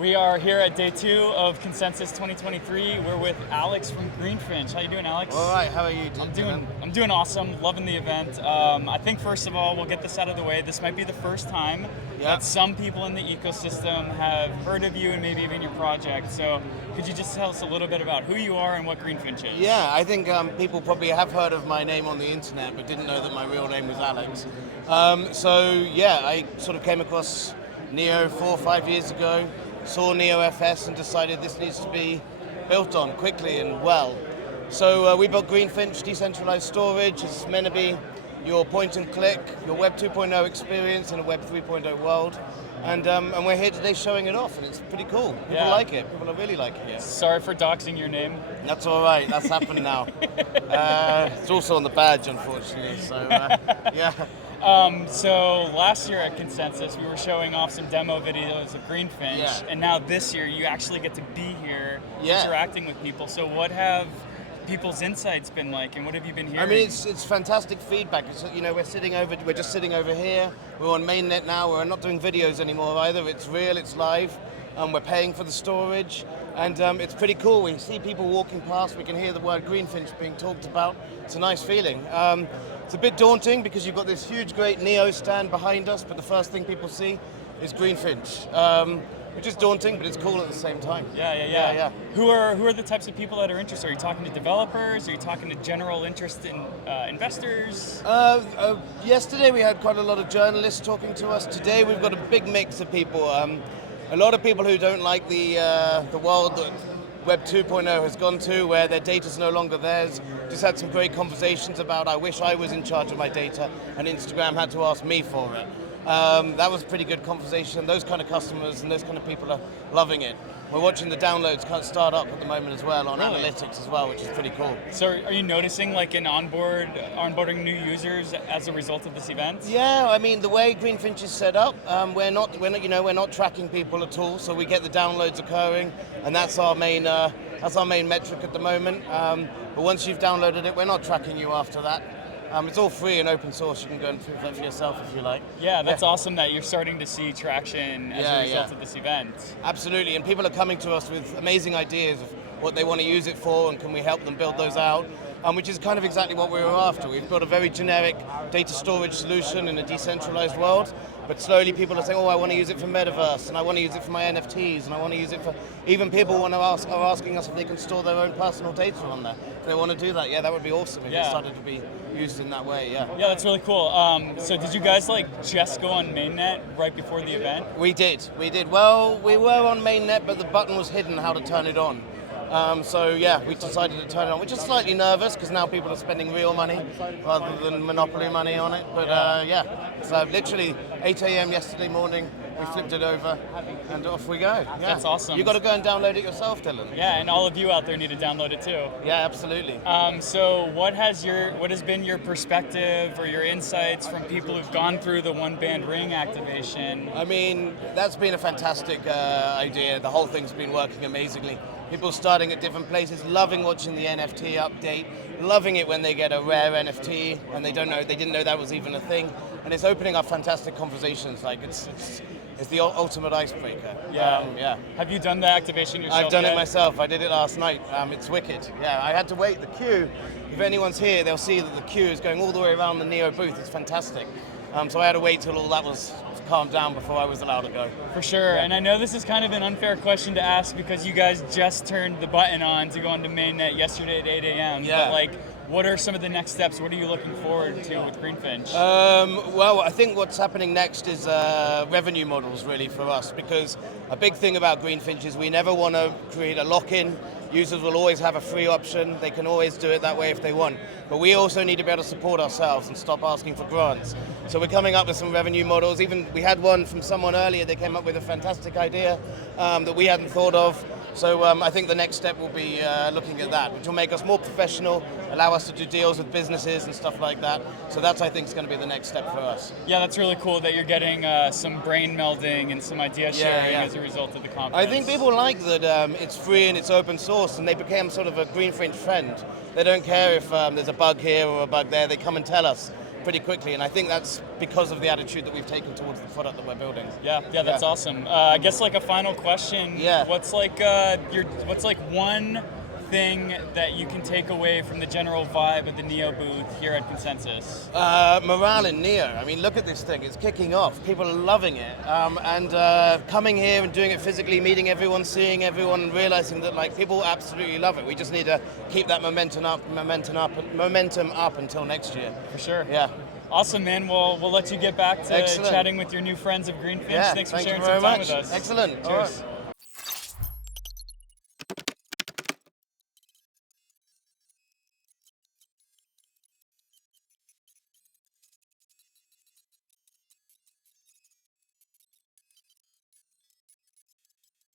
We are here at day 2 of Consensus 2023. We're with Alex from Greenfinch. How you doing, Alex? All right, how are you doing? I'm doing awesome, loving the event. I think first of all, we'll get this out of the way. This might be the first time that some people in the ecosystem have heard of you and maybe even your project. So could you just tell us a little bit about who you are and what Greenfinch is? Yeah, I think people probably have heard of my name on the internet, but didn't know that my real name was Alex. I sort of came across Neo 4 or 5 years ago, saw Neo FS and decided this needs to be built on quickly and well. So we built Greenfinch, decentralized storage. It's meant to be your point and click, your Web 2.0 experience in a Web 3.0 world. And we're here today showing it off, and it's pretty cool. People like it. People are really liking it. Sorry for doxing your name. That's all right. That's happened now. It's also on the badge, unfortunately. So, yeah. So last year at Consensus, we were showing off some demo videos of Greenfinch, and now this year you actually get to be here interacting with people. So what have people's insights been like, and what have you been hearing? I mean, it's fantastic feedback. It's, we're just sitting over here. We're on MainNet now. We're not doing videos anymore either. It's real. It's live. We're paying for the storage, and it's pretty cool. We see people walking past. We can hear the word Greenfinch being talked about. It's a nice feeling. It's a bit daunting because you've got this huge, great Neo stand behind us, but the first thing people see is Greenfinch. Which is daunting, but it's cool at the same time. Yeah. Who are the types of people that are interested? Are you talking to developers? Are you talking to general interest in investors? Yesterday we had quite a lot of journalists talking to us. Today we've got a big mix of people. A lot of people who don't like the world that Web 2.0 has gone to, where their data's no longer theirs. Just had some great conversations about, I wish I was in charge of my data, and Instagram had to ask me for it. That was a pretty good conversation. Those kind of customers and those kind of people are loving it. We're watching the downloads kind of start up at the moment as well on analytics as well, which is pretty cool. So are you noticing like an onboarding new users as a result of this event? Yeah, I mean the way Greenfinch is set up, we're not tracking people at all. So we get the downloads occurring, and that's our main metric at the moment. But once you've downloaded it, we're not tracking you after that. It's all free and open source. You can go and prove that for yourself if you like. Yeah, that's awesome that you're starting to see traction as a result of this event. Absolutely, and people are coming to us with amazing ideas of what they want to use it for, and can we help them build those out, which is kind of exactly what we were after. We've got a very generic data storage solution in a decentralized world, but slowly people are saying, I want to use it for metaverse, and I want to use it for my NFTs, and I want to use it for, even people are asking us if they can store their own personal data on there. If they want to do that, that would be awesome if it started to be used in that way, Yeah, that's really cool. So did you guys just go on MainNet right before the event? We did. Well, we were on MainNet, but the button was hidden how to turn it on. We decided to turn it on, which is slightly nervous because now people are spending real money rather than Monopoly money on it. But so literally 8 a.m. yesterday morning, we flipped it over and off we go. Yeah. That's awesome. You got to go and download it yourself, Dylan. Yeah, and all of you out there need to download it too. Yeah, absolutely. So what has been your perspective or your insights from people who've gone through the One Band Ring activation? I mean, that's been a fantastic idea. The whole thing's been working amazingly. People starting at different places, loving watching the NFT update, loving it when they get a rare NFT and they didn't know that was even a thing, and it's opening up fantastic conversations. Like it's the ultimate icebreaker. Yeah. Have you done the activation yourself? I've done it myself. I did it last night. It's wicked. Yeah, I had to wait the queue. If anyone's here, they'll see that the queue is going all the way around the Neo booth. It's fantastic. So I had to wait till all that was calmed down before I was allowed to go. For sure, and I know this is kind of an unfair question to ask because you guys just turned the button on to go onto MainNet yesterday at 8 a.m. Yeah. But what are some of the next steps? What are you looking forward to with Greenfinch? Well, I think what's happening next is revenue models really for us, because a big thing about Greenfinch is we never want to create a lock-in. Users will always have a free option. They can always do it that way if they want. But we also need to be able to support ourselves and stop asking for grants. So we're coming up with some revenue models. Even we had one from someone earlier. They came up with a fantastic idea that we hadn't thought of. So I think the next step will be looking at that, which will make us more professional, allow us to do deals with businesses and stuff like that. So that's, I think, is going to be the next step for us. Yeah, that's really cool that you're getting some brain melding and some idea sharing as a result of the conference. I think people like that it's free and it's open source, and they became sort of a Greenfinch friend. They don't care if there's a bug here or a bug there. They come and tell us. pretty quickly, and I think that's because of the attitude that we've taken towards the product that we're building. Yeah, that's awesome. I guess like a final question. Yeah. What's like one thing that you can take away from the general vibe of the Neo booth here at Consensus? Morale in Neo. I mean, look at this thing. It's kicking off. People are loving it. And coming here and doing it physically, meeting everyone, seeing everyone, and realizing that like people absolutely love it. We just need to keep that momentum up until next year. For sure. Yeah. Awesome, man. Well, we'll let you get back to Excellent. chatting with your new friends of Greenfinch. Yeah, Thanks for thank you sharing very some time much. with us. Excellent. Cheers. All right.